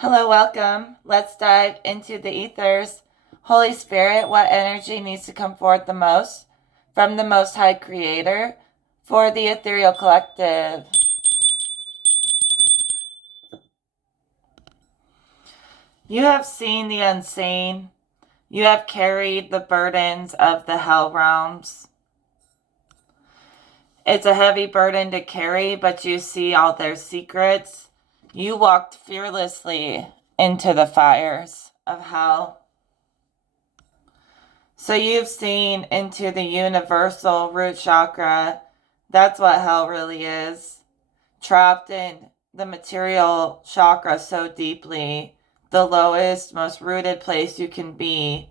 Hello, welcome. Let's dive into the ethers. Holy Spirit, what energy needs to come forth the most from the Most High Creator for the ethereal collective? You have seen the unseen. You have carried the burdens of the hell realms. It's a heavy burden to carry, but you see all their secrets. You walked fearlessly into the fires of hell. So you've seen into the universal root chakra. That's what hell really is. Trapped in the material chakra so deeply, the lowest, most rooted place you can be,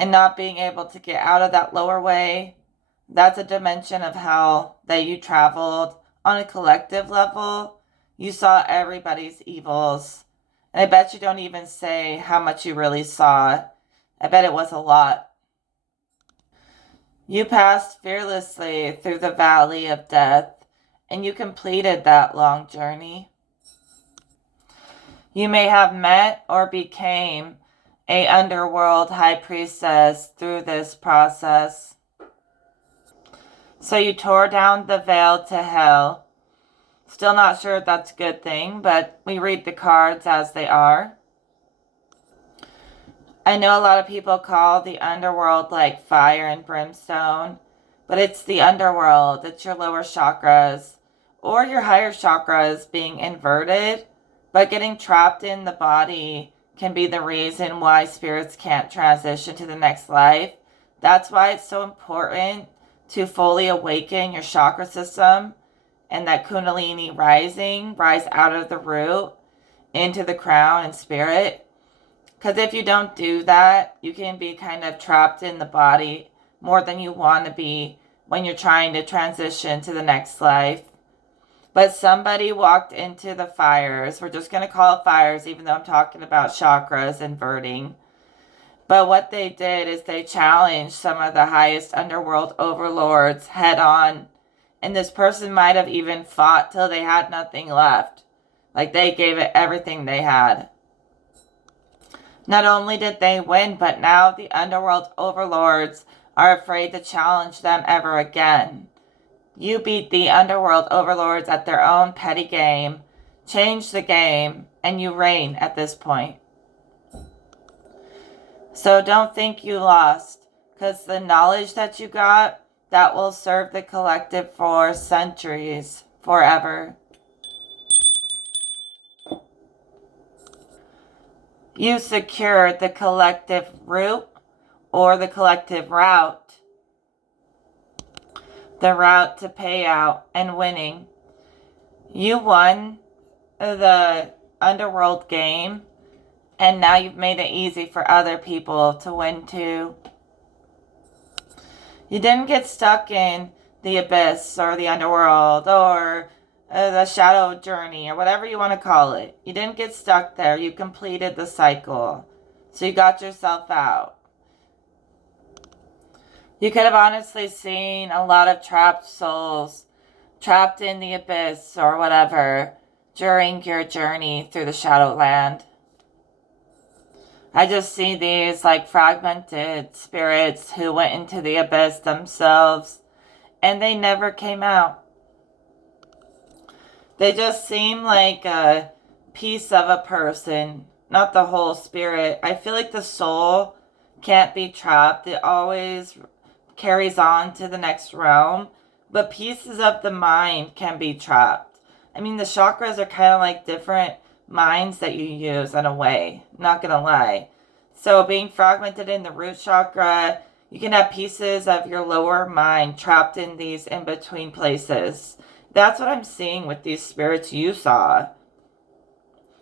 and not being able to get out of that lower way. That's a dimension of hell that you traveled on a collective level. You saw everybody's evils. And I bet you don't even say how much you really saw. I bet it was a lot. You passed fearlessly through the valley of death, and you completed that long journey. You may have met or became a underworld high priestess through this process. So you tore down the veil to hell. Still not sure if that's a good thing, but we read the cards as they are. I know a lot of people call the underworld like fire and brimstone, but it's the underworld. It's your lower chakras or your higher chakras being inverted, but getting trapped in the body can be the reason why spirits can't transition to the next life. That's why it's so important to fully awaken your chakra system and that Kundalini rise out of the root into the crown and spirit. Because if you don't do that, you can be kind of trapped in the body more than you want to be when you're trying to transition to the next life. But somebody walked into the fires. We're just going to call it fires, even though I'm talking about chakras inverting. But what they did is they challenged some of the highest underworld overlords head on. And this person might have even fought till they had nothing left. Like they gave it everything they had. Not only did they win, but now the underworld overlords are afraid to challenge them ever again. You beat the underworld overlords at their own petty game, changed the game, and you reign at this point. So don't think you lost, because the knowledge that you got, that will serve the collective for centuries, forever. You secured the collective root or the collective route. The route to payout and winning. You won the underworld game, and now you've made it easy for other people to win too. You didn't get stuck in the abyss or the underworld or the shadow journey or whatever you want to call it. You didn't get stuck there. You completed the cycle. So you got yourself out. You could have honestly seen a lot of trapped souls, trapped in the abyss or whatever, during your journey through the Shadowland. I just see these like fragmented spirits who went into the abyss themselves and they never came out. They just seem like a piece of a person, not the whole spirit. I feel like the soul can't be trapped. It always carries on to the next realm, but pieces of the mind can be trapped. I mean, the chakras are kind of like different minds that you use in a way, not gonna lie. So being fragmented in the root chakra, you can have pieces of your lower mind trapped in these in-between places. That's what I'm seeing with these spirits you saw.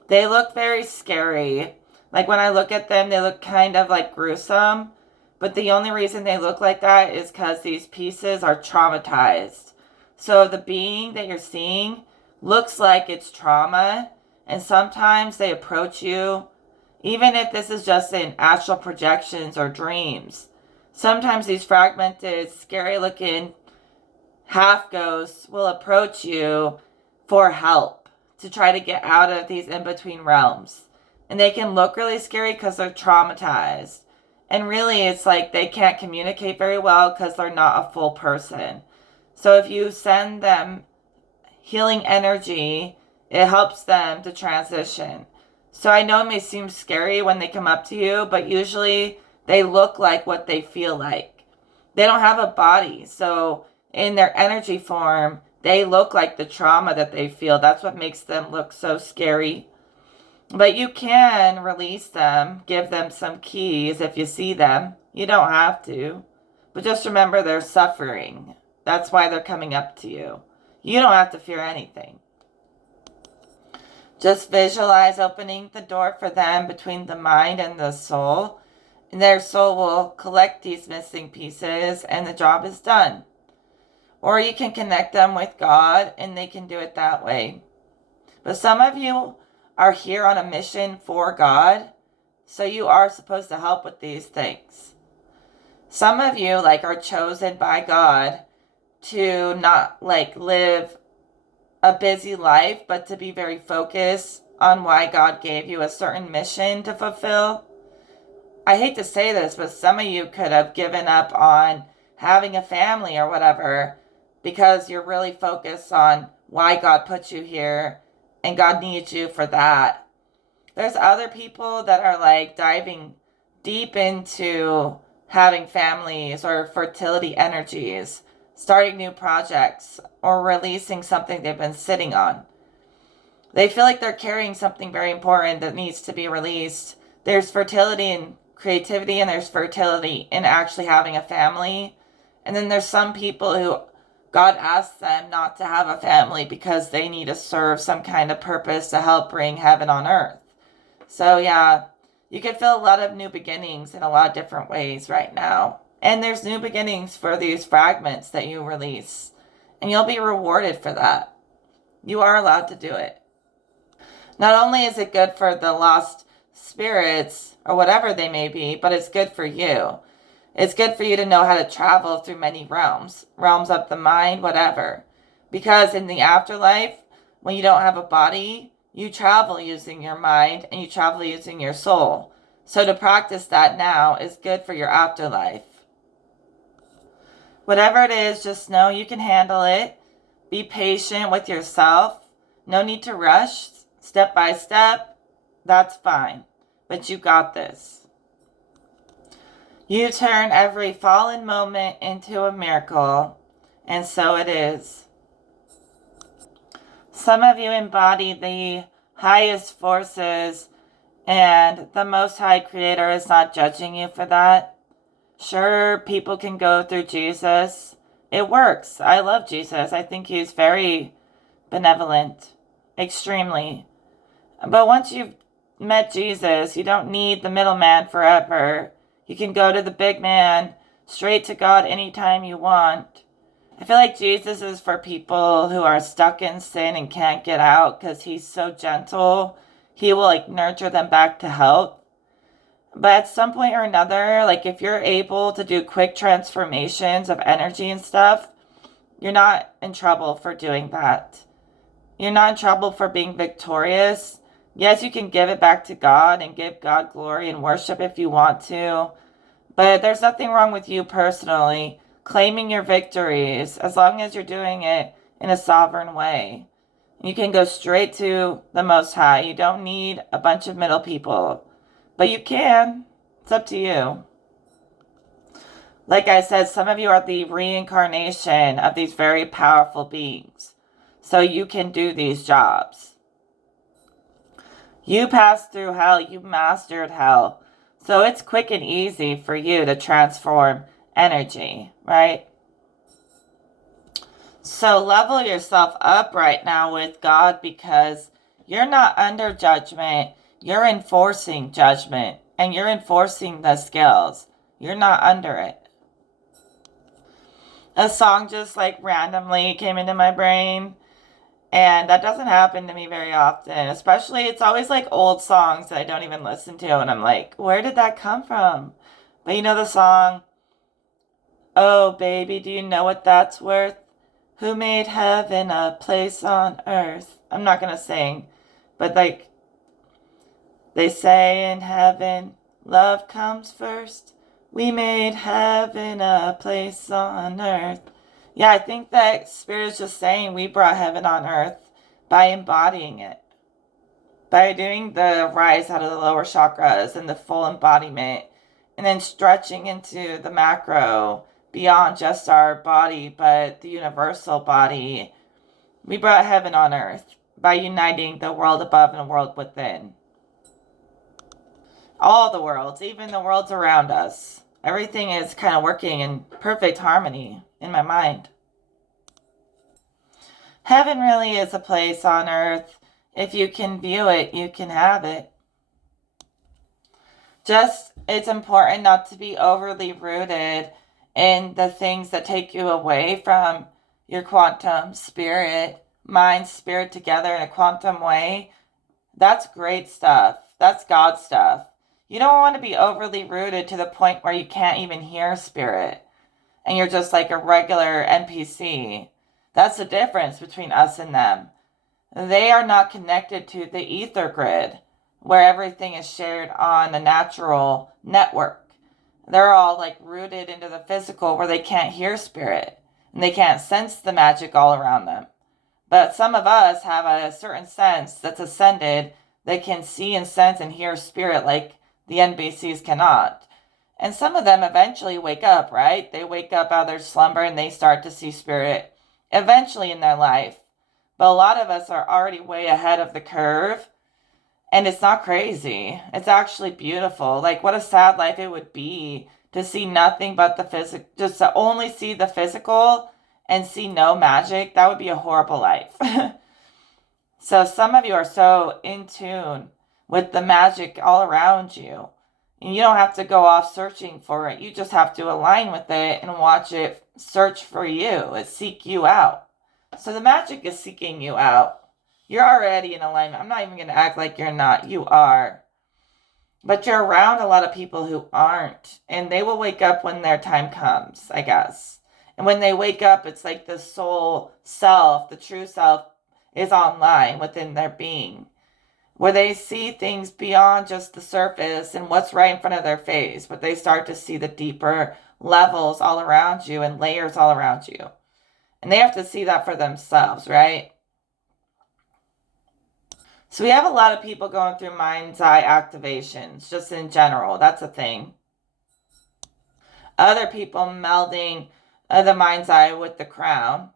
They look very scary. Like when I look at them, they look kind of like gruesome. But the only reason they look like that is because these pieces are traumatized. So the being that you're seeing looks like it's trauma. And sometimes they approach you, even if this is just in astral projections or dreams. Sometimes these fragmented, scary looking half ghosts will approach you for help to try to get out of these in-between realms. And they can look really scary because they're traumatized. And really, it's like they can't communicate very well because they're not a full person. So if you send them healing energy, it helps them to transition. So I know it may seem scary when they come up to you, but usually they look like what they feel like. They don't have a body. So in their energy form, they look like the trauma that they feel. That's what makes them look so scary. But you can release them, give them some keys if you see them. You don't have to. But just remember they're suffering. That's why they're coming up to you. You don't have to fear anything. Just visualize opening the door for them between the mind and the soul. And their soul will collect these missing pieces and the job is done. Or you can connect them with God and they can do it that way. But some of you are here on a mission for God, so you are supposed to help with these things. Some of you are chosen by God to not live a busy life, but to be very focused on why God gave you a certain mission to fulfill. I hate to say this, but some of you could have given up on having a family or whatever because you're really focused on why God put you here and God needs you for that. There's other people that are diving deep into having families or fertility energies, starting new projects, or releasing something they've been sitting on. They feel like they're carrying something very important that needs to be released. There's fertility and creativity, and there's fertility in actually having a family. And then there's some people who God asks them not to have a family because they need to serve some kind of purpose to help bring heaven on earth. So yeah, you can feel a lot of new beginnings in a lot of different ways right now. And there's new beginnings for these fragments that you release. And you'll be rewarded for that. You are allowed to do it. Not only is it good for the lost spirits or whatever they may be, but it's good for you. It's good for you to know how to travel through many realms of the mind, whatever. Because in the afterlife, when you don't have a body, you travel using your mind and you travel using your soul. So to practice that now is good for your afterlife. Whatever it is, just know you can handle it. Be patient with yourself. No need to rush. Step by step. That's fine. But you got this. You turn every fallen moment into a miracle. And so it is. Some of you embody the highest forces, and the Most High Creator is not judging you for that. Sure, people can go through Jesus. It works. I love Jesus. I think he's very benevolent. Extremely. But once you've met Jesus, you don't need the middleman forever. You can go to the big man, straight to God anytime you want. I feel like Jesus is for people who are stuck in sin and can't get out because he's so gentle. He will nurture them back to health. But at some point or another, if you're able to do quick transformations of energy and stuff, you're not in trouble for doing that. You're not in trouble for being victorious. Yes, you can give it back to God and give God glory and worship if you want to. But there's nothing wrong with you personally claiming your victories as long as you're doing it in a sovereign way. You can go straight to the Most High. You don't need a bunch of middle people. But you can. It's up to you. Like I said, some of you are the reincarnation of these very powerful beings. So you can do these jobs. You passed through hell. You mastered hell. So it's quick and easy for you to transform energy, right? So level yourself up right now with God because you're not under judgment. You're enforcing judgment and you're enforcing the skills. You're not under it. A song just randomly came into my brain, and that doesn't happen to me very often. Especially, it's always old songs that I don't even listen to, and I'm like, where did that come from? But you know the song, "Oh baby, do you know what that's worth? Who made heaven a place on earth?" I'm not gonna sing, but They say in heaven, love comes first. We made heaven a place on earth. Yeah, I think that Spirit is just saying we brought heaven on earth by embodying it. By doing the rise out of the lower chakras and the full embodiment, and then stretching into the macro beyond just our body, but the universal body. We brought heaven on earth by uniting the world above and the world within. All the worlds, even the worlds around us. Everything is kind of working in perfect harmony in my mind. Heaven really is a place on earth. If you can view it, you can have it. Just, it's important not to be overly rooted in the things that take you away from your quantum spirit, mind, spirit together in a quantum way. That's great stuff. That's God stuff. You don't want to be overly rooted to the point where you can't even hear spirit and you're just like a regular NPC. That's the difference between us and them. They are not connected to the ether grid where everything is shared on a natural network. They're all like rooted into the physical where they can't hear spirit and they can't sense the magic all around them. But some of us have a certain sense that's ascended that can see and sense and hear spirit like the NBCs cannot. And some of them eventually wake up, right? They wake up out of their slumber and they start to see spirit eventually in their life. But a lot of us are already way ahead of the curve. And it's not crazy. It's actually beautiful. Like, what a sad life it would be to see nothing but the physical, just to only see the physical and see no magic. That would be a horrible life. So some of you are so in tune with the magic all around you. And you don't have to go off searching for it. You just have to align with it and watch it search for you. It seek you out. So the magic is seeking you out. You're already in alignment. I'm not even going to act like you're not. You are. But you're around a lot of people who aren't. And they will wake up when their time comes, I guess. And when they wake up, it's like the soul self, the true self, is online within their being, where they see things beyond just the surface and what's right in front of their face, but they start to see the deeper levels all around you and layers all around you. And they have to see that for themselves, right? So we have a lot of people going through mind's eye activations, just in general. That's a thing. Other people melding the mind's eye with the crown.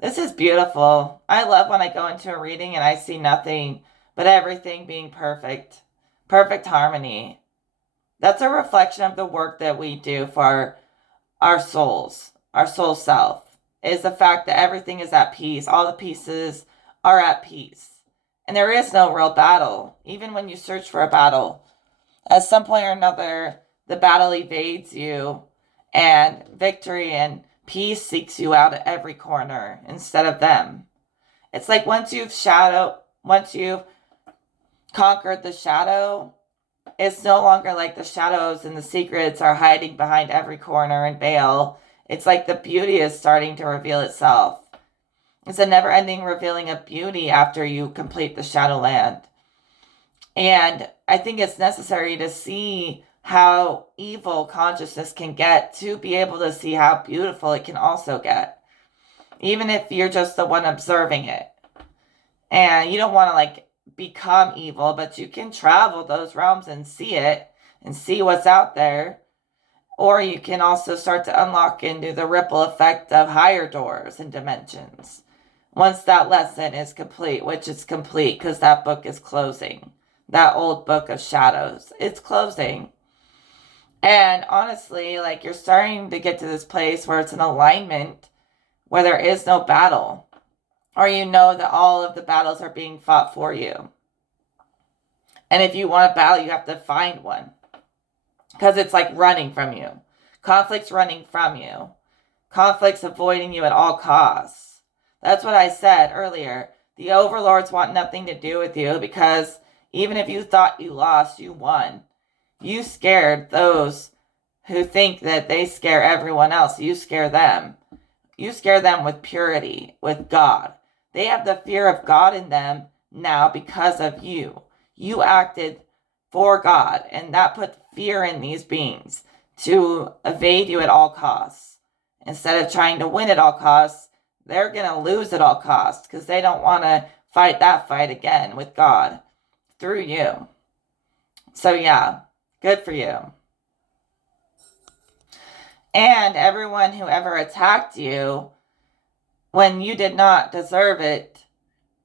This is beautiful. I love when I go into a reading and I see nothing but everything being perfect. Perfect harmony. That's a reflection of the work that we do for our souls, our soul self, is the fact that everything is at peace. All the pieces are at peace. And there is no real battle, even when you search for a battle. At some point or another, the battle evades you, and victory and peace seeks you out at every corner instead of them. It's like once you've conquered the shadow, it's no longer like the shadows and the secrets are hiding behind every corner and veil. It's like the beauty is starting to reveal itself. It's a never-ending revealing of beauty after you complete the Shadowland. And I think it's necessary to see how evil consciousness can get to be able to see how beautiful it can also get. Even if you're just the one observing it. And you don't want to like become evil, but you can travel those realms and see it and see what's out there. Or you can also start to unlock into the ripple effect of higher doors and dimensions. Once that lesson is complete, which is complete because that book is closing. That old book of shadows, it's closing. And honestly, like you're starting to get to this place where it's an alignment where there is no battle. Or you know that all of the battles are being fought for you. And if you want a battle, you have to find one. Because it's like running from you. Conflict's running from you. Conflict's avoiding you at all costs. That's what I said earlier. The overlords want nothing to do with you because even if you thought you lost, you won. You scared those who think that they scare everyone else. You scare them. You scare them with purity, with God. They have the fear of God in them now because of you. You acted for God. And that put fear in these beings to evade you at all costs. Instead of trying to win at all costs, they're going to lose at all costs because they don't want to fight that fight again with God through you. So yeah, good for you. And everyone who ever attacked you when you did not deserve it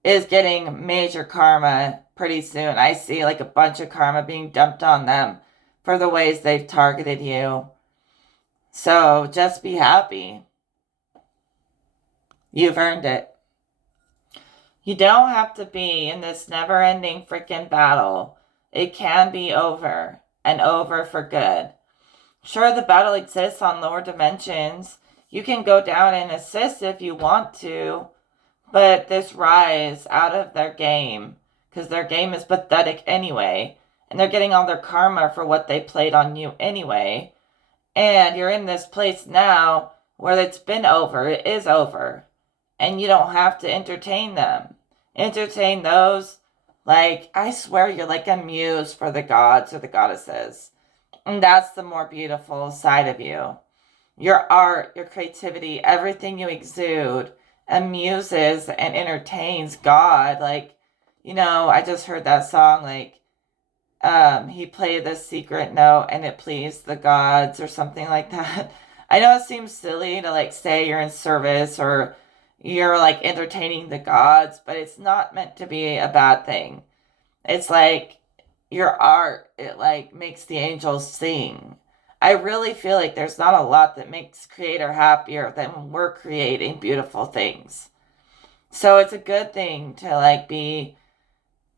is getting major karma pretty soon. I see like a bunch of karma being dumped on them for the ways they've targeted you. So just be happy. You've earned it. You don't have to be in this never-ending freaking battle. It can be over, and over for good. Sure, the battle exists on lower dimensions. You can go down and assist if you want to, but this rise out of their game, because their game is pathetic anyway, and they're getting all their karma for what they played on you anyway, and you're in this place now where it's been over, it is over, and you don't have to entertain them. Entertain those, like, I swear you're like a muse for the gods or the goddesses. And that's the more beautiful side of you. Your art, your creativity, everything you exude amuses and entertains God. Like, you know, I just heard that song, like, he played the secret note and it pleased the gods or something like that. I know it seems silly to like say you're in service or you're like entertaining the gods, but it's not meant to be a bad thing. It's like your art, it like makes the angels sing. I really feel like there's not a lot that makes creator happier than when we're creating beautiful things. So it's a good thing to like be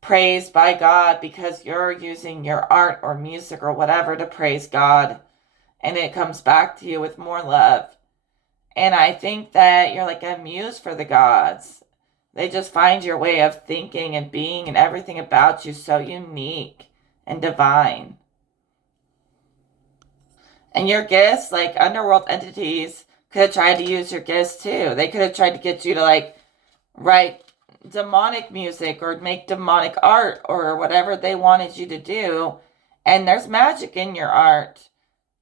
praised by God because you're using your art or music or whatever to praise God, and it comes back to you with more love. And I think that you're like a muse for the gods. They just find your way of thinking and being and everything about you so unique and divine. And your gifts, like underworld entities, could have tried to use your gifts too. They could have tried to get you to like write demonic music or make demonic art or whatever they wanted you to do. And there's magic in your art.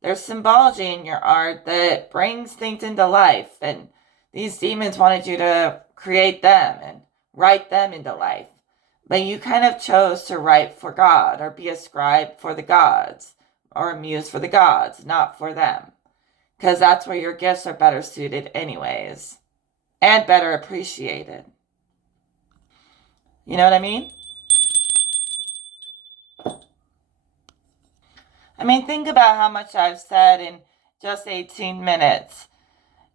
There's symbology in your art that brings things into life. And these demons wanted you to create them and write them into life. But you kind of chose to write for God or be a scribe for the gods or a muse for the gods, not for them. Because that's where your gifts are better suited anyways. And better appreciated. You know what I mean? I mean, think about how much I've said in just 18 minutes.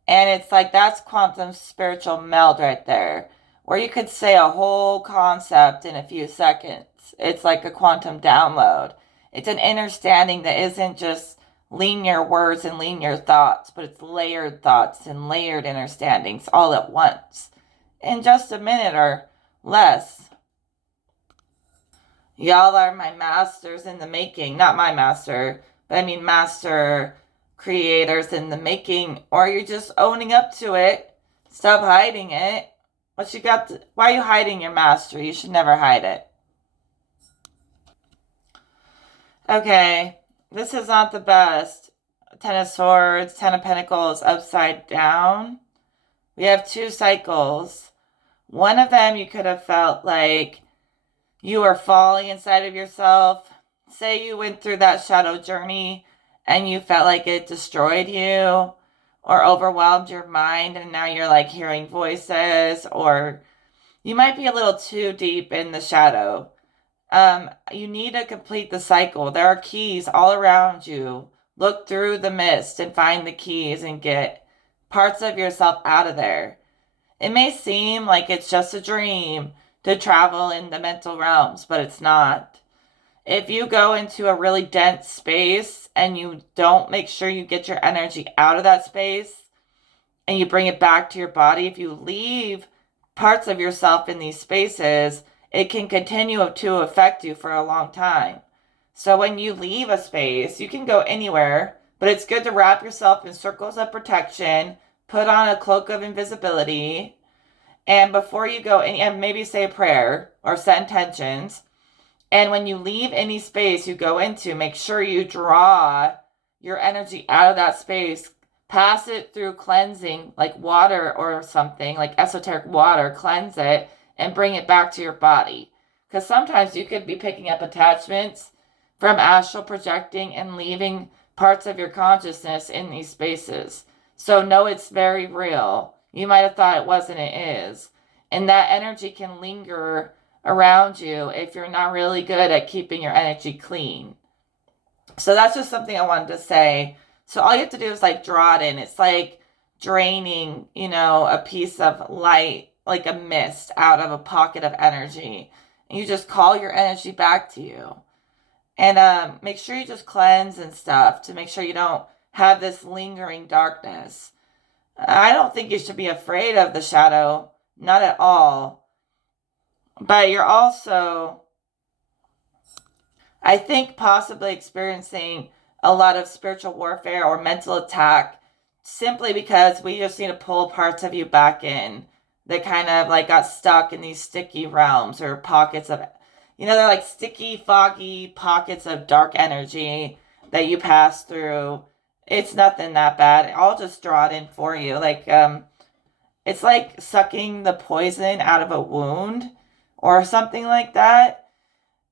And it's like that's quantum spiritual meld right there, where you could say a whole concept in a few seconds. It's like a quantum download. It's an understanding that isn't just linear words and linear thoughts, but it's layered thoughts and layered understandings all at once in just a minute or less. Y'all are my masters in the making. Not my master, but I mean master creators in the making. Or you're just owning up to it. Stop hiding it. Why are you hiding your mastery? You should never hide it. Okay, this is not the best. Ten of Swords, Ten of Pentacles upside down. We have two cycles. One of them you could have felt like you are falling inside of yourself. Say you went through that shadow journey and you felt like it destroyed you or overwhelmed your mind and now you're like hearing voices, or you might be a little too deep in the shadow. You need to complete the cycle. There are keys all around you. Look through the mist and find the keys and get parts of yourself out of there. It may seem like it's just a dream to travel in the mental realms, but it's not. If you go into a really dense space and you don't make sure you get your energy out of that space and you bring it back to your body, if you leave parts of yourself in these spaces, it can continue to affect you for a long time. So when you leave a space, you can go anywhere, but it's good to wrap yourself in circles of protection, put on a cloak of invisibility, and before you go, and maybe say a prayer or set intentions, And when you leave any space you go into, make sure you draw your energy out of that space, pass it through cleansing, like water or something, like esoteric water, cleanse it, and bring it back to your body. Because sometimes you could be picking up attachments from astral projecting and leaving parts of your consciousness in these spaces. So know it's very real. You might have thought it wasn't, it is. And that energy can linger around you if you're not really good at keeping your energy clean. So that's just something I wanted to say. So all you have to do is like draw it in. It's like draining, a piece of light, like a mist out of a pocket of energy. And you just call your energy back to you. And make sure you just cleanse and stuff to make sure you don't have this lingering darkness. I don't think you should be afraid of the shadow. Not at all. But you're also, I think, possibly experiencing a lot of spiritual warfare or mental attack simply because we just need to pull parts of you back in that kind of like got stuck in these sticky realms or pockets of, they're like sticky, foggy pockets of dark energy that you pass through. It's nothing that bad. I'll just draw it in for you. It's like sucking the poison out of a wound or something like that.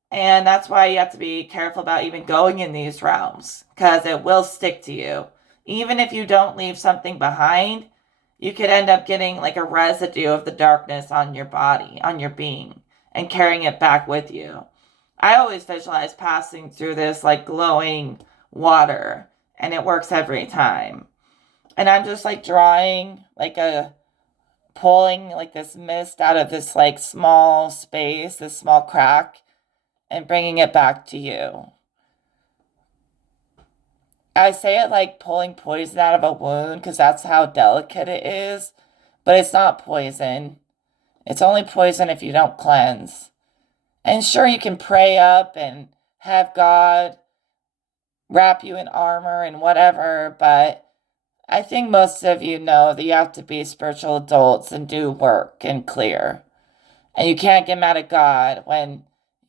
And that's why you have to be careful about even going in these realms, because it will stick to you. Even if you don't leave something behind, you could end up getting like a residue of the darkness on your body, on your being, and carrying it back with you. I always visualize passing through this like glowing water, and it works every time. And I'm just like drawing pulling like this mist out of this like small space, this small crack, and bringing it back to you. I say it like pulling poison out of a wound because that's how delicate it is, but it's not poison. It's only poison if you don't cleanse. And sure, you can pray up and have God wrap you in armor and whatever, but I think most of you know that you have to be spiritual adults and do work and clear. And you can't get mad at God when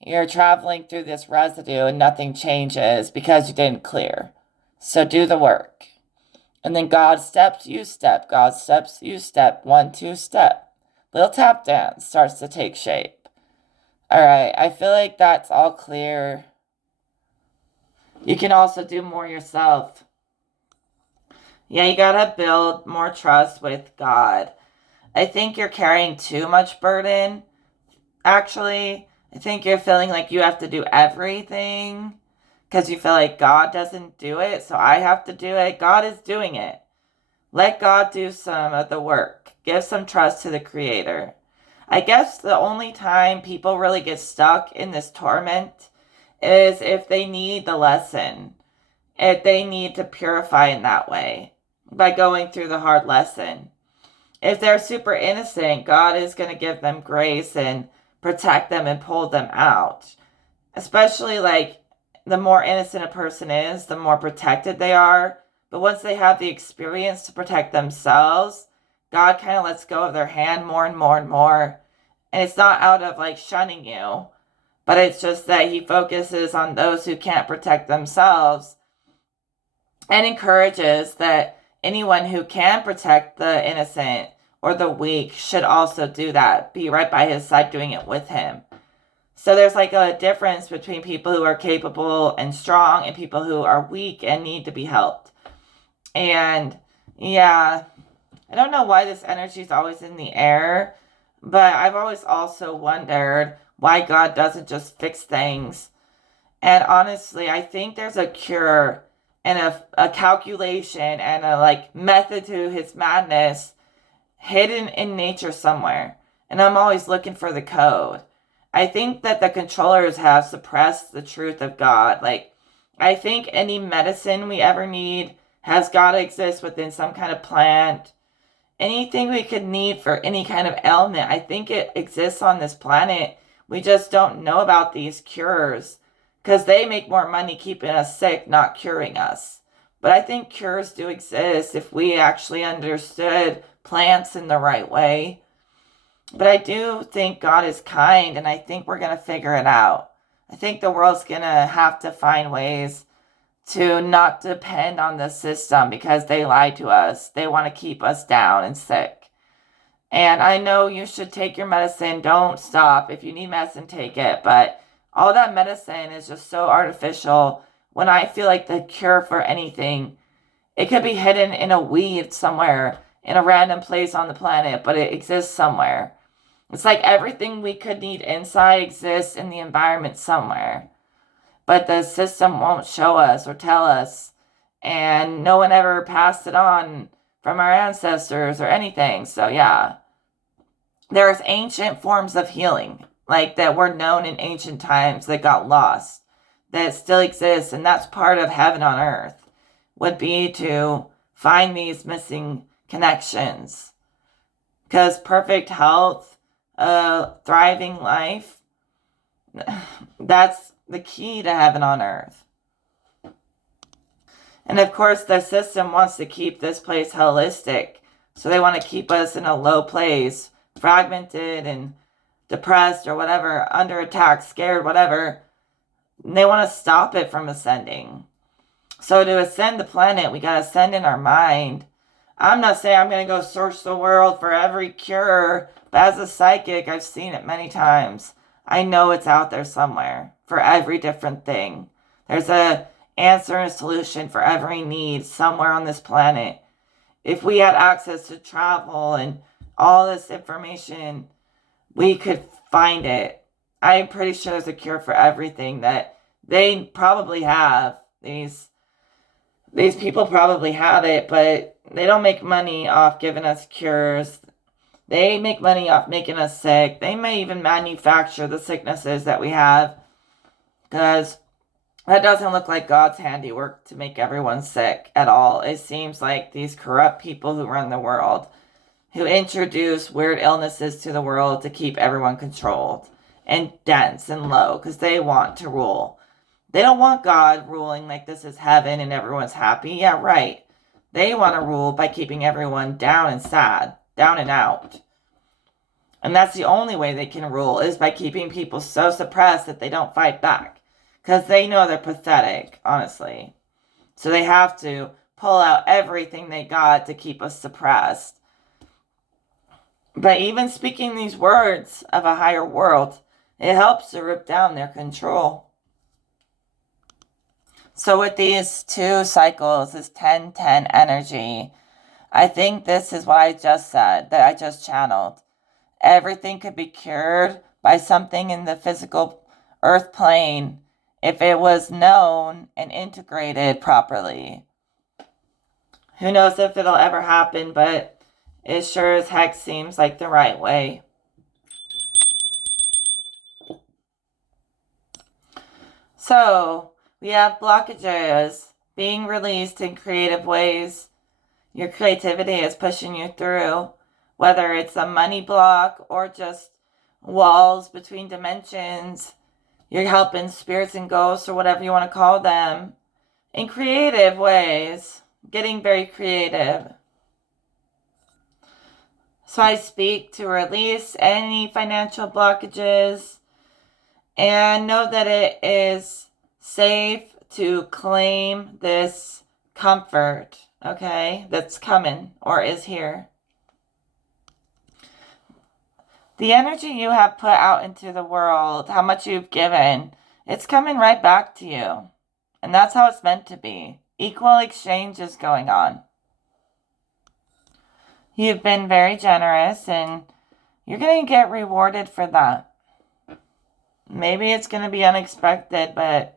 you're traveling through this residue and nothing changes because you didn't clear. So do the work. And then God steps, you step. God steps, you step. 1, 2, step. Little tap dance starts to take shape. All right, I feel like that's all clear. You can also do more yourself. Yeah, you gotta build more trust with God. I think you're carrying too much burden. Actually, I think you're feeling like you have to do everything because you feel like God doesn't do it, so I have to do it. God is doing it. Let God do some of the work. Give some trust to the Creator. I guess the only time people really get stuck in this torment is if they need the lesson, if they need to purify in that way by going through the hard lesson. If they're super innocent, God is going to give them grace and protect them and pull them out. Especially like the more innocent a person is, the more protected they are. But once they have the experience to protect themselves, God kind of lets go of their hand more and more and more. And it's not out of like shunning you, but it's just that he focuses on those who can't protect themselves and encourages that anyone who can protect the innocent or the weak should also do that. Be right by his side doing it with him. So there's like a difference between people who are capable and strong and people who are weak and need to be helped. And yeah, I don't know why this energy is always in the air, but I've always also wondered why God doesn't just fix things. And honestly, I think there's a cure and a calculation and a like method to his madness hidden in nature somewhere. And I'm always looking for the code. I think that the controllers have suppressed the truth of God. Like, I think any medicine we ever need has got to exist within some kind of plant. Anything we could need for any kind of ailment, I think it exists on this planet. We just don't know about these cures because they make more money keeping us sick, not curing us. But I think cures do exist if we actually understood plants in the right way. But I do think God is kind, and I think we're going to figure it out. I think the world's going to have to find ways to not depend on the system because they lie to us. They want to keep us down and sick. And I know you should take your medicine. Don't stop. If you need medicine, take it. But all that medicine is just so artificial. When I feel like the cure for anything, it could be hidden in a weed somewhere, in a random place on the planet, but it exists somewhere. It's like everything we could need inside exists in the environment somewhere. But the system won't show us or tell us. And no one ever passed it on from our ancestors or anything. So yeah, there's ancient forms of healing, like that were known in ancient times that got lost, that still exist. And that's part of heaven on earth, would be to find these missing connections. Because perfect health, thriving life, that's the key to heaven on earth. And of course, the system wants to keep this place holistic. So they want to keep us in a low place, fragmented and depressed or whatever, under attack, scared, whatever. And they want to stop it from ascending. So to ascend the planet, we got to ascend in our mind. I'm not saying I'm going to go search the world for every cure, but as a psychic, I've seen it many times. I know it's out there somewhere for every different thing. There's an answer and a solution for every need somewhere on this planet. If we had access to travel and all this information, we could find it. I'm pretty sure there's a cure for everything that they probably have. These people probably have it, but they don't make money off giving us cures. They make money off making us sick. They may even manufacture the sicknesses that we have, because that doesn't look like God's handiwork to make everyone sick at all. It seems like these corrupt people who run the world, who introduce weird illnesses to the world to keep everyone controlled and dense and low, because they want to rule. They don't want God ruling like this is heaven and everyone's happy. Yeah, right. They want to rule by keeping everyone down and sad, down and out. And that's the only way they can rule, is by keeping people so suppressed that they don't fight back. Because they know they're pathetic, honestly. So they have to pull out everything they got to keep us suppressed. But even speaking these words of a higher world, it helps to rip down their control. So with these two cycles, this 10-10 energy, I think this is what I just said, that I just channeled. Everything could be cured by something in the physical earth plane if it was known and integrated properly. Who knows if it'll ever happen, but it sure as heck seems like the right way. So we have blockages being released in creative ways. Your creativity is pushing you through, whether it's a money block or just walls between dimensions. You're helping spirits and ghosts, or whatever you want to call them, in creative ways, getting very creative. So I speak to release any financial blockages and know that it is safe to claim this comfort, okay, that's coming or is here. The energy you have put out into the world, how much you've given, it's coming right back to you. And that's how it's meant to be. Equal exchange is going on. You've been very generous, and you're going to get rewarded for that. Maybe it's going to be unexpected, but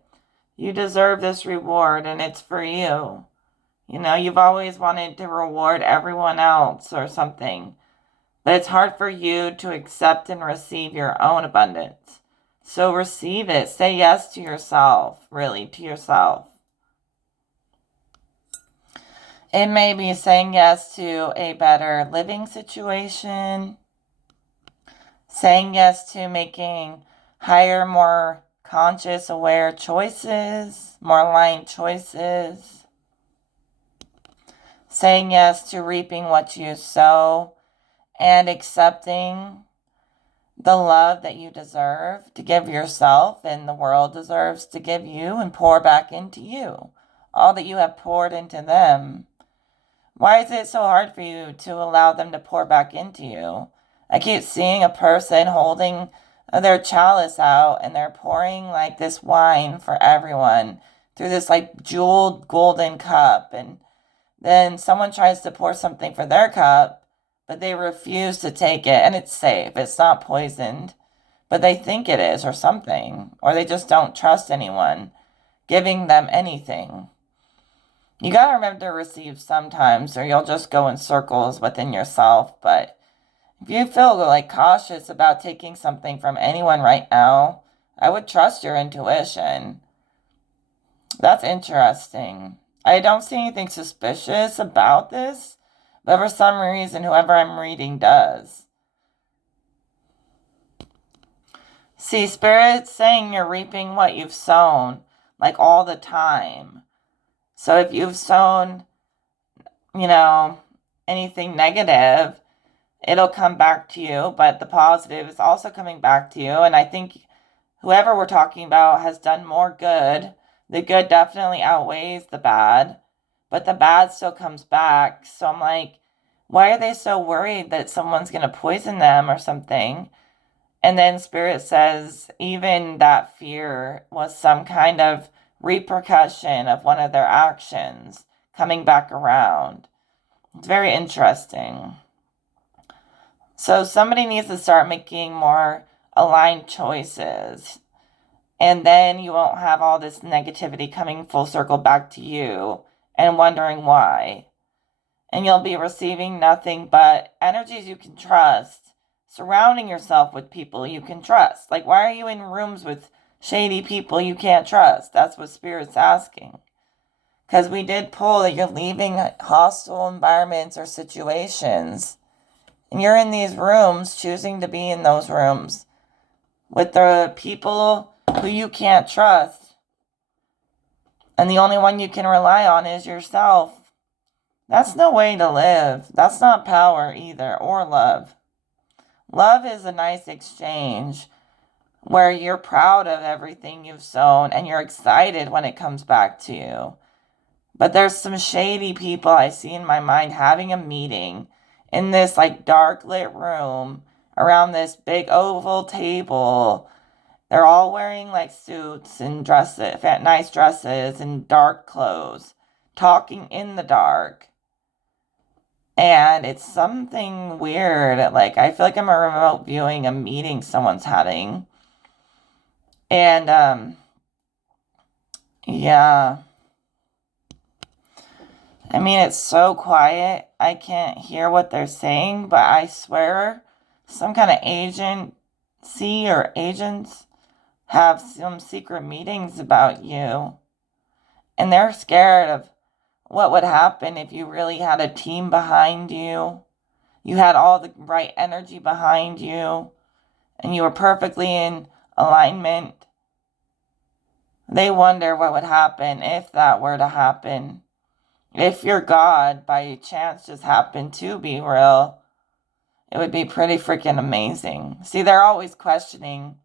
you deserve this reward, and it's for you. You know, you've always wanted to reward everyone else or something. But it's hard for you to accept and receive your own abundance. So receive it. Say yes to yourself, really, to yourself. It may be saying yes to a better living situation, saying yes to making higher, more conscious, aware choices, more aligned choices, saying yes to reaping what you sow, and accepting the love that you deserve to give yourself and the world deserves to give you and pour back into you. All that you have poured into them. Why is it so hard for you to allow them to pour back into you? I keep seeing a person holding their chalice out and they're pouring like this wine for everyone through this like jeweled golden cup. And then someone tries to pour something for their cup, but they refuse to take it. And it's safe, it's not poisoned, but they think it is or something, or they just don't trust anyone giving them anything. You gotta remember to receive sometimes, or you'll just go in circles within yourself. But if you feel like cautious about taking something from anyone right now, I would trust your intuition. That's interesting. I don't see anything suspicious about this, but for some reason, whoever I'm reading does. See, Spirit's saying you're reaping what you've sown, like all the time. So if you've sown, anything negative, it'll come back to you, but the positive is also coming back to you. And I think whoever we're talking about has done more good. The good definitely outweighs the bad, but the bad still comes back. So I'm like, why are they so worried that someone's going to poison them or something? And then Spirit says even that fear was some kind of repercussion of one of their actions coming back around. It's very interesting. So somebody needs to start making more aligned choices. And then you won't have all this negativity coming full circle back to you and wondering why. And you'll be receiving nothing but energies you can trust, surrounding yourself with people you can trust. Like, why are you in rooms with shady people you can't trust? That's what Spirit's asking. Because we did pull that you're leaving hostile environments or situations. And you're in these rooms, choosing to be in those rooms with the people who you can't trust. And the only one you can rely on is yourself. That's no way to live. That's not power either, or love. Love is a nice exchange where you're proud of everything you've sown and you're excited when it comes back to you. But there's some shady people I see in my mind having a meeting in this like dark lit room around this big oval table. They're all wearing like suits and dresses, nice dresses and dark clothes, talking in the dark. And it's something weird. Like, I feel like I'm a remote viewing a meeting someone's having. And, yeah. I mean, it's so quiet. I can't hear what they're saying, but I swear some kind of agency or agents have some secret meetings about you. And they're scared of what would happen if you really had a team behind you. You had all the right energy behind you, and you were perfectly in alignment. They wonder what would happen if that were to happen. If your God, by chance, just happened to be real, it would be pretty freaking amazing. See, they're always questioning,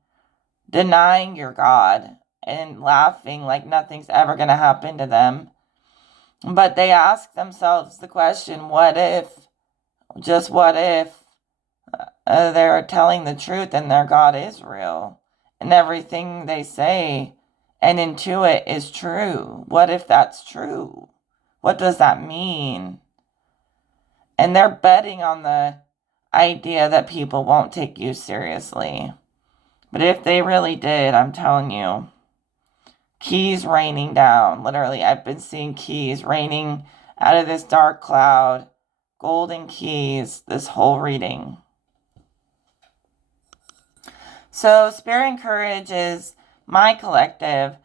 denying your God, and laughing like nothing's ever going to happen to them. But they ask themselves the question, what if, just what if, they're telling the truth and their God is real and everything they say and intuit is true? What if that's true? What does that mean? And they're betting on the idea that people won't take you seriously. But if they really did, I'm telling you, keys raining down. Literally, I've been seeing keys raining out of this dark cloud. Golden keys, this whole reading. So Spirit encourages my collective,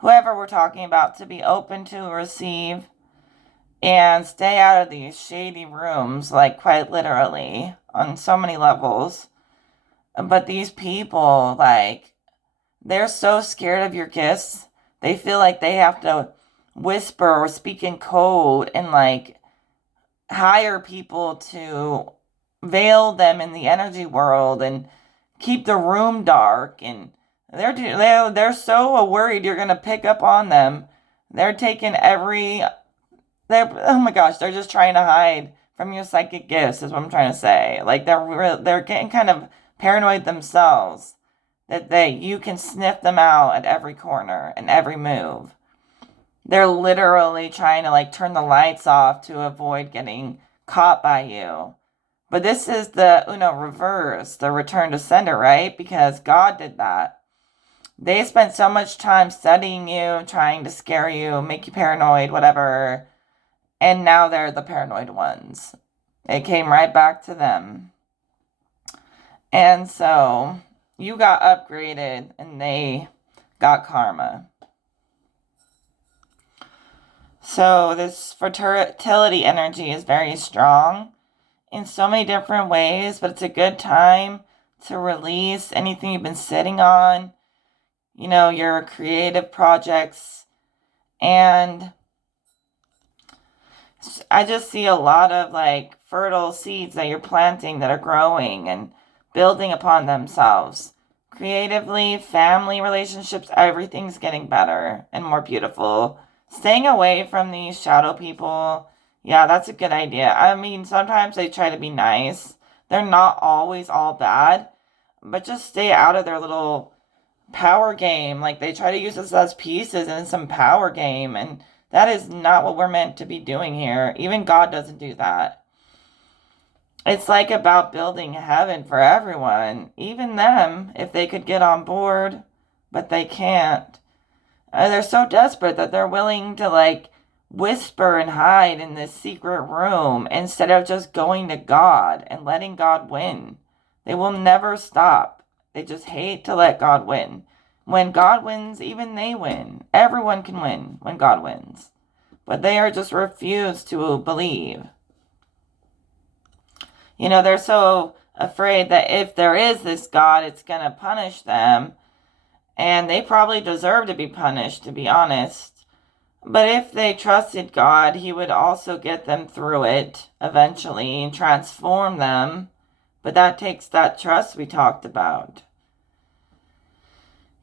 whoever we're talking about, to be open to receive and stay out of these shady rooms, like quite literally, on so many levels. But these people, like, they're so scared of your gifts. They feel like they have to whisper or speak in code and like hire people to veil them in the energy world and keep the room dark, and they're so worried you're gonna pick up on them. They're taking they're, oh my gosh, they're just trying to hide from your psychic gifts, is what I'm trying to say. Like they're getting kind of paranoid themselves that you can sniff them out at every corner and every move. They're literally trying to like turn the lights off to avoid getting caught by you. But this is the Uno reverse, the return to sender, right? Because God did that. They spent so much time studying you, trying to scare you, make you paranoid, whatever. And now they're the paranoid ones. It came right back to them. And so you got upgraded and they got karma. So this fertility energy is very strong in so many different ways, but it's a good time to release anything you've been sitting on, your creative projects. And I just see a lot of like fertile seeds that you're planting that are growing and building upon themselves. Creatively, family relationships, everything's getting better and more beautiful. Staying away from these shadow people, yeah, that's a good idea. I mean, sometimes they try to be nice. They're not always all bad, but just stay out of their little power game. Like they try to use us as pieces in some power game, and that is not what we're meant to be doing here. Even God doesn't do that. It's like about building heaven for everyone, even them, if they could get on board, but they can't. They're so desperate that they're willing to like whisper and hide in this secret room instead of just going to God and letting God win. They will never stop. They just hate to let God win. When God wins, even they win. Everyone can win when God wins. But they are just refused to believe. They're so afraid that if there is this God, it's going to punish them. And they probably deserve to be punished, to be honest. But if they trusted God, He would also get them through it eventually and transform them. But that takes that trust we talked about.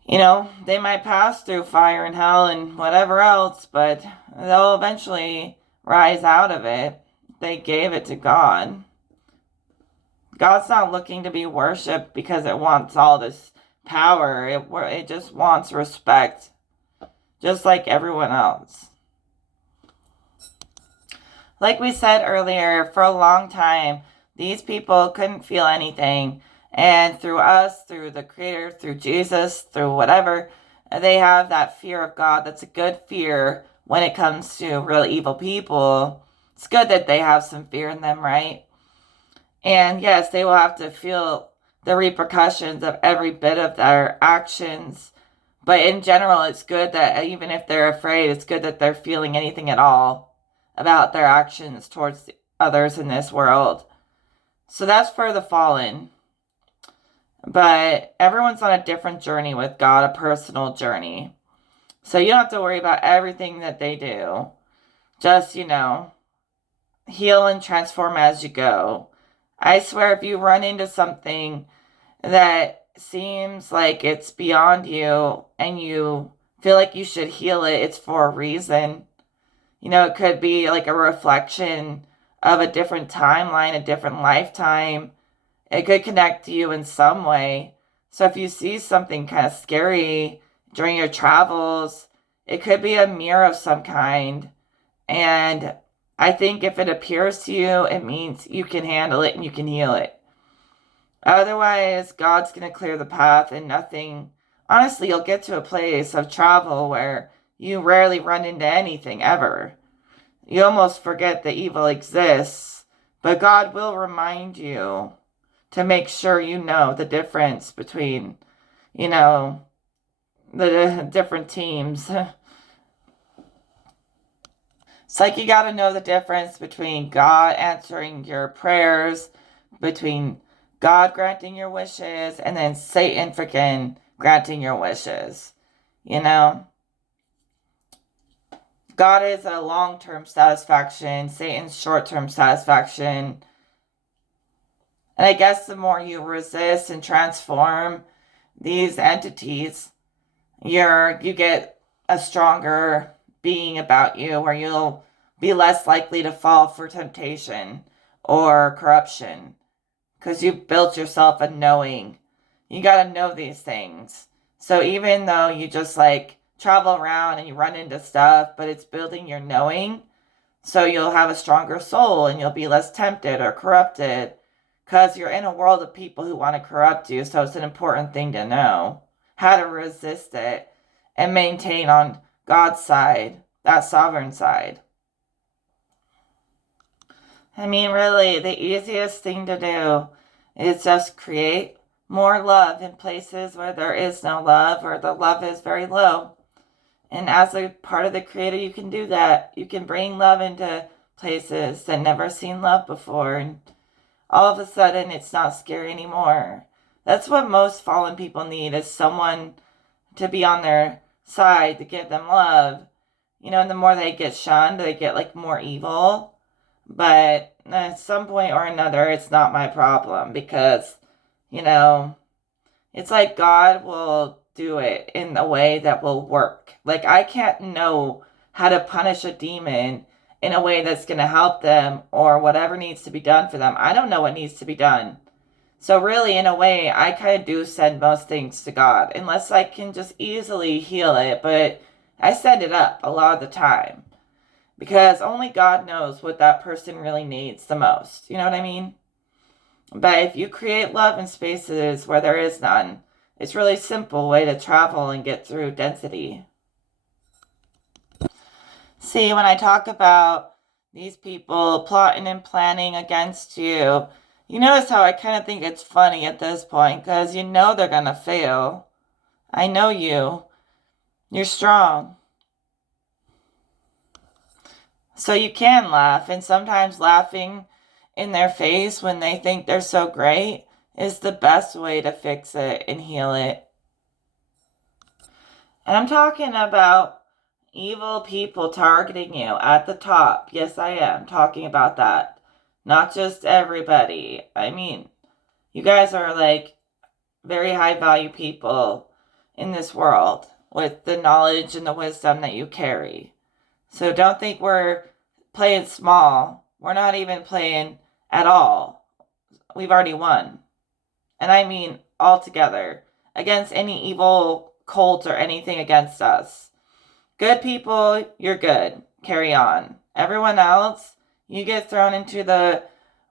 They might pass through fire and hell and whatever else, but they'll eventually rise out of it. They gave it to God. God's not looking to be worshipped because it wants all this power. It just wants respect, just like everyone else. Like we said earlier, for a long time, these people couldn't feel anything. And through us, through the Creator, through Jesus, through whatever, they have that fear of God. That's a good fear when it comes to real evil people. It's good that they have some fear in them, right? And yes, they will have to feel the repercussions of every bit of their actions. But in general, it's good that even if they're afraid, it's good that they're feeling anything at all about their actions towards others in this world. So that's for the fallen. But everyone's on a different journey with God, a personal journey. So you don't have to worry about everything that they do. Just, heal and transform as you go. I swear if you run into something that seems like it's beyond you and you feel like you should heal it, it's for a reason. It could be like a reflection of a different timeline, a different lifetime. It could connect to you in some way. So if you see something kind of scary during your travels, it could be a mirror of some kind. And I think if it appears to you, it means you can handle it and you can heal it. Otherwise, God's going to clear the path and nothing. Honestly, you'll get to a place of travel where you rarely run into anything ever. You almost forget that evil exists, but God will remind you to make sure you know the difference between, the different teams. It's like you got to know the difference between God answering your prayers, between God granting your wishes, and then Satan freaking granting your wishes. God is a long-term satisfaction, Satan's short-term satisfaction. And I guess the more you resist and transform these entities, you get a stronger being about you where you'll be less likely to fall for temptation or corruption because you've built yourself a knowing. You got to know these things. So even though you just like travel around and you run into stuff, but it's building your knowing, so you'll have a stronger soul and you'll be less tempted or corrupted because you're in a world of people who want to corrupt you. So it's an important thing to know how to resist it and maintain on God's side, that sovereign side. I mean, really, the easiest thing to do is just create more love in places where there is no love or the love is very low. And as a part of the creator, you can do that. You can bring love into places that never seen love before. And all of a sudden, it's not scary anymore. That's what most fallen people need, is someone to be on their side to give them love. You know, and the more they get shunned, they get like more evil. But at some point or another, it's not my problem because, you know, it's like God will do it in a way that will work. Like, I can't know how to punish a demon in a way that's going to help them or whatever needs to be done for them. I don't know what needs to be done. So really, in a way, I kind of do send most things to God, unless I can just easily heal it. But I send it up a lot of the time because only God knows what that person really needs the most. You know what I mean? But if you create love in spaces where there is none, it's a really simple way to travel and get through density. See, when I talk about these people plotting and planning against you, you notice how I kind of think it's funny at this point because you know they're going to fail. I know you. You're strong. So you can laugh, and sometimes laughing in their face when they think they're so great is the best way to fix it and heal it. And I'm talking about evil people targeting you at the top. Yes, I am talking about that. Not just everybody. I mean, you guys are like very high value people in this world with the knowledge and the wisdom that you carry. So don't think we're playing small. We're not even playing at all. We've already won. And I mean all together against any evil cult or anything against us. Good people, you're good. Carry on. Everyone else, you get thrown into the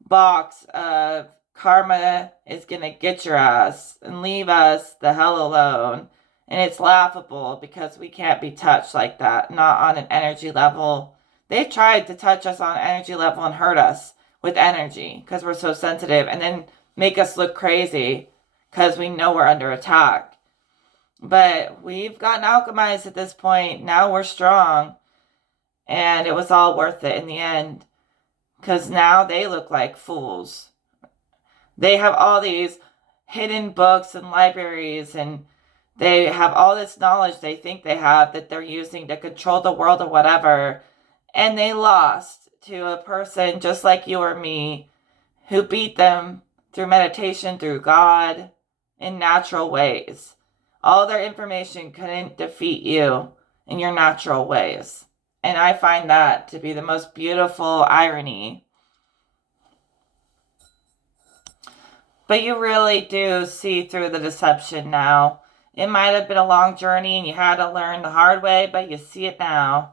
box of karma is going to get your ass and leave us the hell alone. And it's laughable because we can't be touched like that, not on an energy level. They've tried to touch us on an energy level and hurt us with energy because we're so sensitive and then make us look crazy because we know we're under attack. But we've gotten alchemized at this point. Now we're strong. And it was all worth it in the end. Because now they look like fools. They have all these hidden books and libraries, and they have all this knowledge they think they have that they're using to control the world or whatever. And they lost to a person just like you or me who beat them through meditation, through God, in natural ways. All their information couldn't defeat you in your natural ways. And I find that to be the most beautiful irony. But you really do see through the deception now. It might have been a long journey and you had to learn the hard way, but you see it now.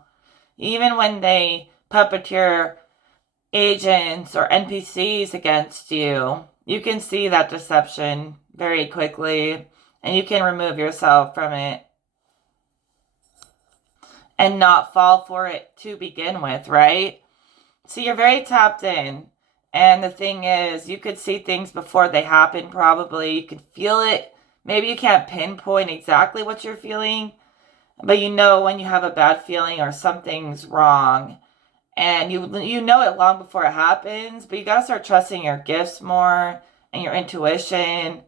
Even when they puppeteer agents or NPCs against you, you can see that deception very quickly and you can remove yourself from it and not fall for it to begin with, right? So you're very tapped in. And the thing is, you could see things before they happen, probably. You could feel it. Maybe you can't pinpoint exactly what you're feeling, but you know when you have a bad feeling or something's wrong. And you know it long before it happens, but you got to start trusting your gifts more and your intuition.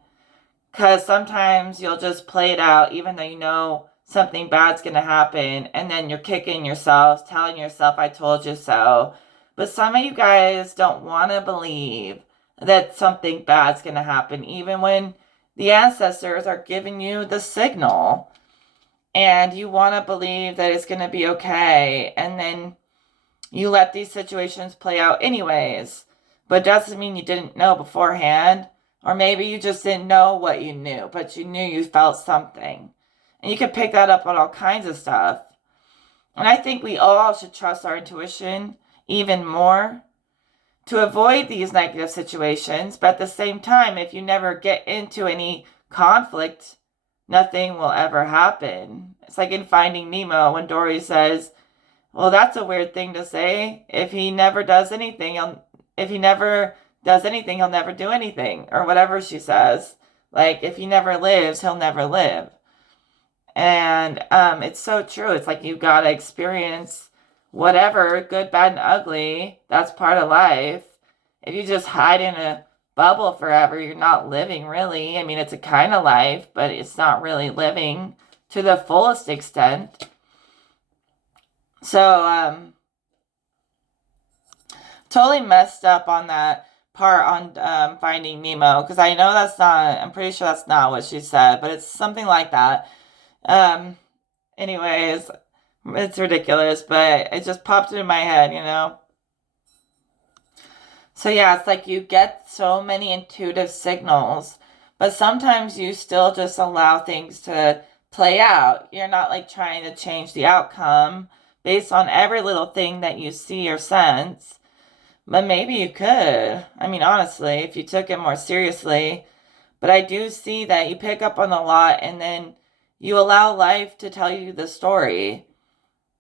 Because sometimes you'll just play it out even though you know something bad's going to happen. And then you're kicking yourself, telling yourself, I told you so. But some of you guys don't want to believe that something bad's going to happen, even when the ancestors are giving you the signal and you want to believe that it's going to be okay. And then you let these situations play out anyways, but doesn't mean you didn't know beforehand. Or maybe you just didn't know what you knew, but you knew you felt something. And you can pick that up on all kinds of stuff. And I think we all should trust our intuition even more to avoid these negative situations. But at the same time, if you never get into any conflict, nothing will ever happen. It's like in Finding Nemo when Dory says, well, that's a weird thing to say. If he never does anything, he'll never do anything, or whatever she says. Like, if he never lives, he'll never live. And it's so true. It's like you've got to experience whatever, good, bad, and ugly. That's part of life. If you just hide in a bubble forever, you're not living, really. I mean, it's a kind of life, but it's not really living to the fullest extent. So, totally messed up on that part on Finding Nemo, because I know I'm pretty sure that's not what she said, but it's something like that. Um, Anyways, it's ridiculous, but it just popped into my head. So yeah, it's like you get so many intuitive signals, but sometimes you still just allow things to play out. You're not like trying to change the outcome based on every little thing that you see or sense. But maybe you could. I mean, honestly, if you took it more seriously. But I do see that you pick up on a lot and then you allow life to tell you the story.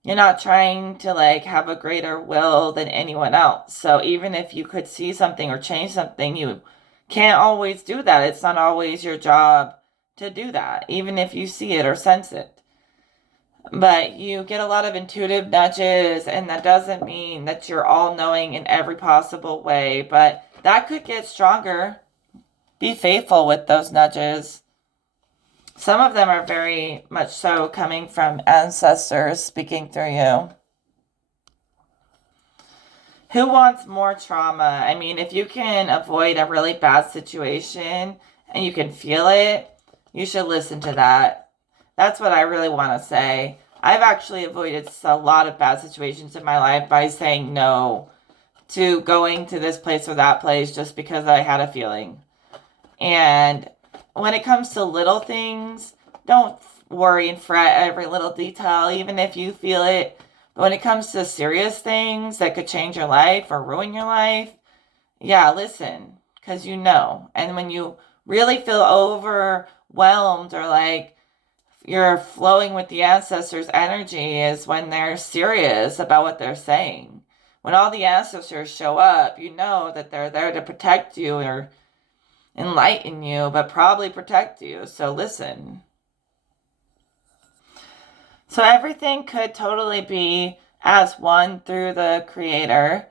You're not trying to like have a greater will than anyone else. So even if you could see something or change something, you can't always do that. It's not always your job to do that, even if you see it or sense it. But you get a lot of intuitive nudges, and that doesn't mean that you're all knowing in every possible way, but that could get stronger. Be faithful with those nudges. Some of them are very much so coming from ancestors speaking through you. Who wants more trauma? I mean, if you can avoid a really bad situation and you can feel it, you should listen to that. That's what I really want to say. I've actually avoided a lot of bad situations in my life by saying no to going to this place or that place just because I had a feeling. And when it comes to little things, don't worry and fret every little detail, even if you feel it. But when it comes to serious things that could change your life or ruin your life, yeah, listen, because you know. And when you really feel overwhelmed or like you're flowing with the ancestors' energy is when they're serious about what they're saying. When all the ancestors show up, you know that they're there to protect you or enlighten you, but probably protect you. So listen. So everything could totally be as one through the Creator.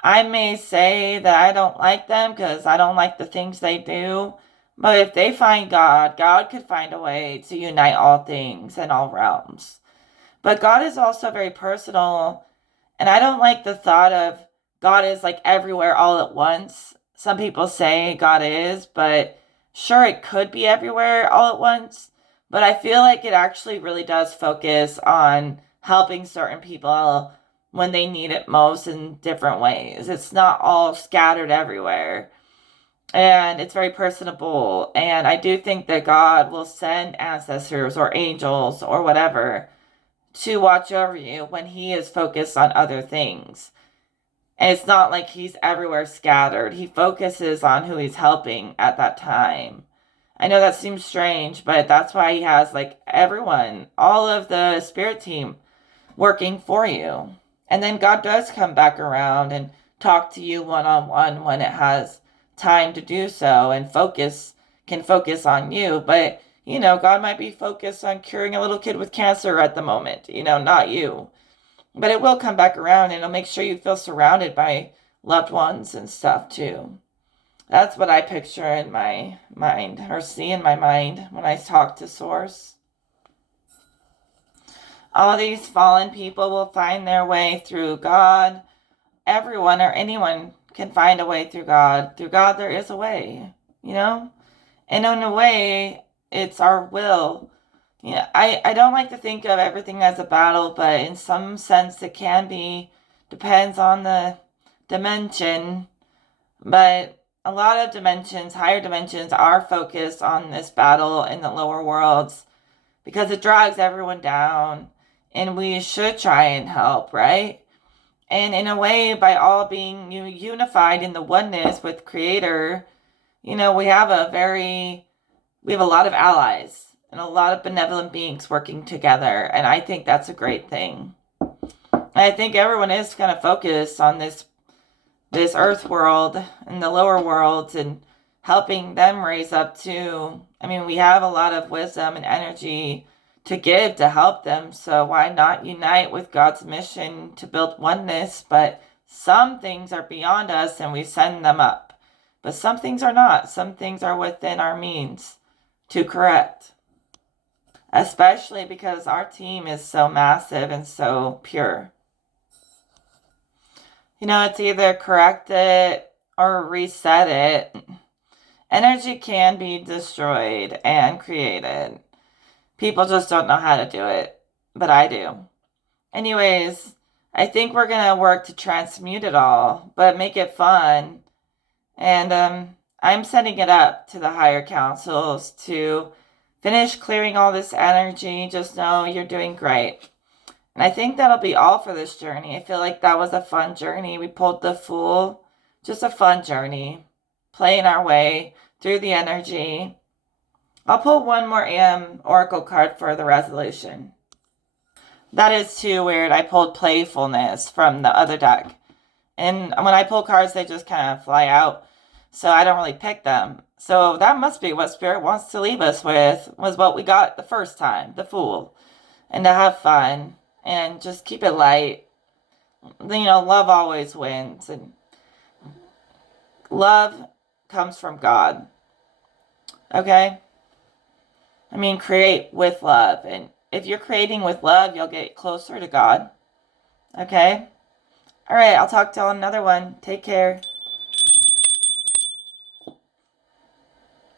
I may say that I don't like them because I don't like the things they do. But if they find God, God could find a way to unite all things and all realms. But God is also very personal. And I don't like the thought of God is like everywhere all at once. Some people say God is, but sure, it could be everywhere all at once. But I feel like it actually really does focus on helping certain people when they need it most in different ways. It's not all scattered everywhere. And it's very personable. And I do think that God will send ancestors or angels or whatever to watch over you when He is focused on other things. And it's not like He's everywhere scattered. He focuses on who He's helping at that time. I know that seems strange, but that's why He has like everyone, all of the spirit team working for you. And then God does come back around and talk to you one-on-one when it has time to do so and can focus on you. But, God might be focused on curing a little kid with cancer at the moment, not you. But it will come back around and it'll make sure you feel surrounded by loved ones and stuff too. That's what I picture in my mind or see in my mind when I talk to Source. All these fallen people will find their way through God. Everyone or anyone can find a way through God. Through God, there is a way, you know? And in a way, it's our will. I don't like to think of everything as a battle, but in some sense it can be. Depends on the dimension. But a lot of dimensions, higher dimensions, are focused on this battle in the lower worlds because it drags everyone down. And we should try and help, right? And in a way, by all being unified in the oneness with Creator, we have a lot of allies and a lot of benevolent beings working together. And I think that's a great thing. And I think everyone is kind of focused on this earth world and the lower worlds and helping them raise up too. I mean, we have a lot of wisdom and energy to give to help them. So why not unite with God's mission to build oneness? But some things are beyond us and we send them up. But some things are not. Some things are within our means to correct. Especially because our team is so massive and so pure. It's either correct it or reset it. Energy can be destroyed and created. People just don't know how to do it, but I do. Anyways, I think we're going to work to transmute it all, but make it fun. And I'm setting it up to the higher councils to finish clearing all this energy. Just know you're doing great. And I think that'll be all for this journey. I feel like that was a fun journey. We pulled the Fool. Just a fun journey. Playing our way through the energy. I'll pull one more Oracle card for the resolution. That is too weird. I pulled Playfulness from the other deck. And when I pull cards, they just kind of fly out. So I don't really pick them. So that must be what Spirit wants to leave us with, was what we got the first time, the Fool. And to have fun. And just keep it light. Love always wins. And love comes from God. Okay? I mean, create with love. And if you're creating with love, you'll get closer to God. Okay? All right, I'll talk to you on another one. Take care.